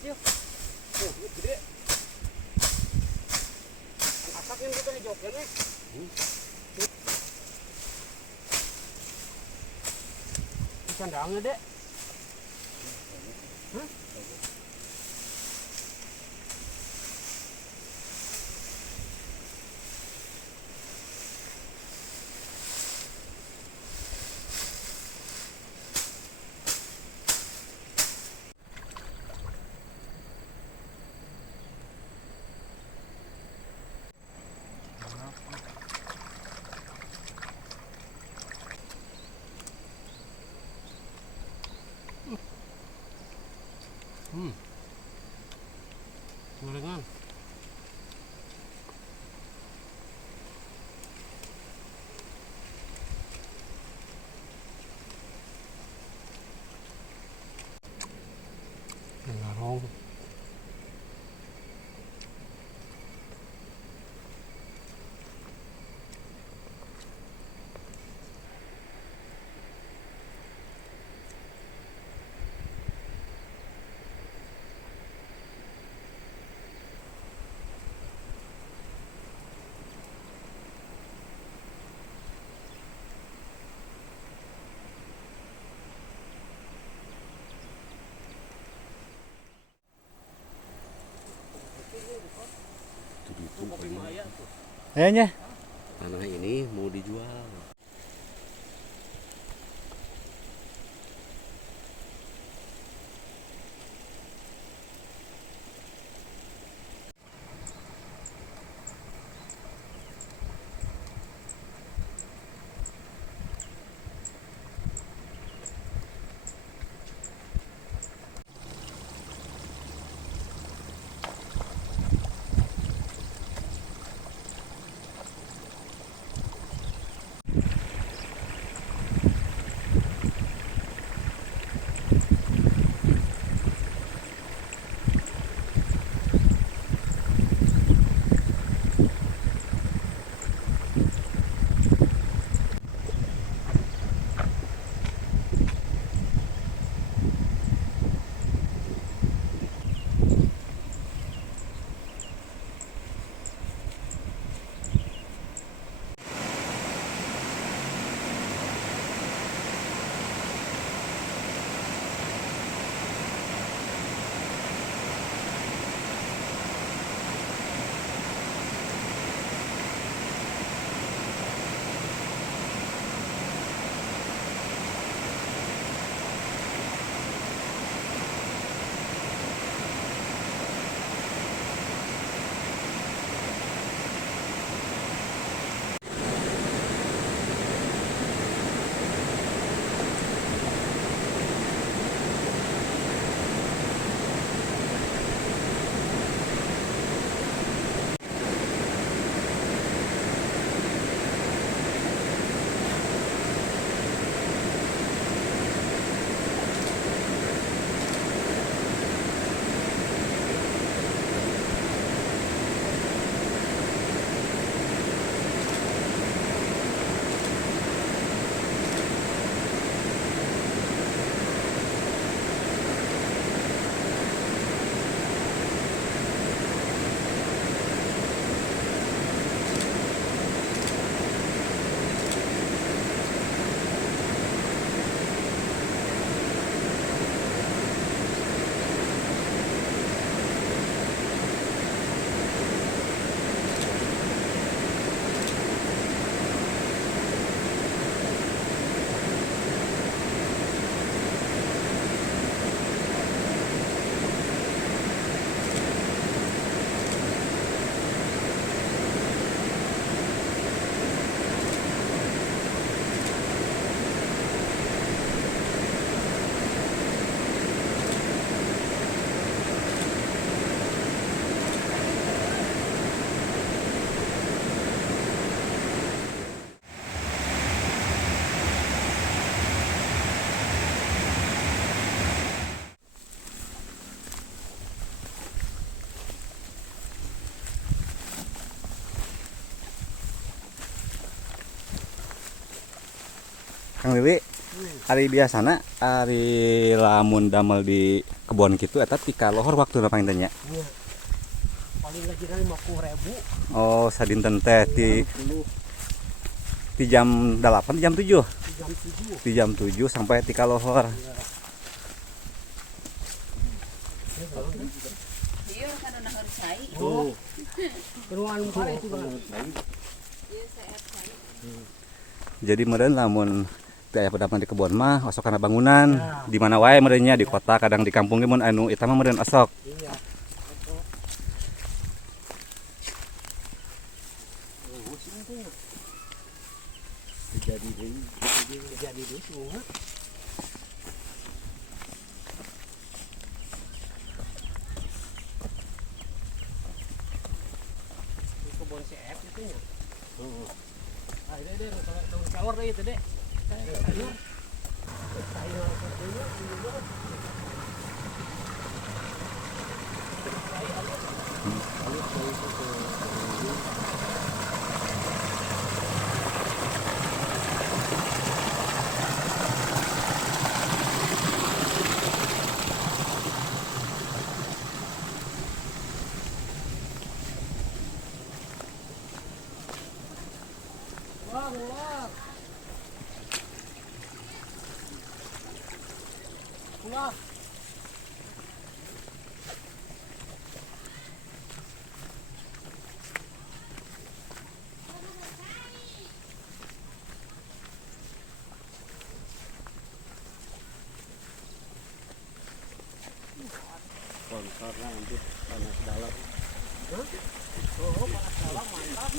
yuk. Oh, ini gede. Asak yang kita di joknya nih. Sandangnya dek. Hah? Gorengan. Larong. Kayaknya Tanah ini mau dijual. Kang Wiwi Ari biasana ari lamun damel di kebon kitu eta tika lohor waktuna paling tanya. Iya. Paling lagi 50.000. Oh, sadinten teh di jam 8 di jam 7. Di jam 7 sampai tika lohor. Iya, kan udah harus cai. Oh. Keruan muka itu kan. Iya, saya cai. Jadi meureun lamun teu aya pedapan di kebon mah osok kana bangunan. Di mana wae meureunnya di kota kadang di kampung ge mun anu eta mah meureun osok. Iya. Jadi deh semua. Ini kebun CF itu nya. Ah, deh, kalau daun kelor deh itu deh. Sayur. Sayur katanya juga. Keluar. Keluar. Sponsornya nanti panas dalam. Oh, panas dalam mantap.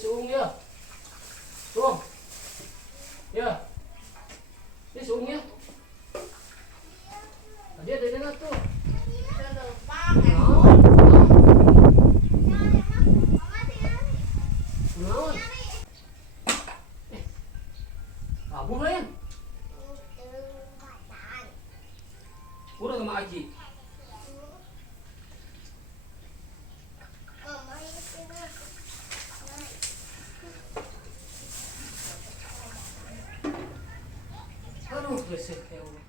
Suung ya. Suung. Ya. Ini suung ya. Tadi ada dengar tuh. Naon? Kamu lah ya? Udah sama Aji. Aduh, gesek ya Allah.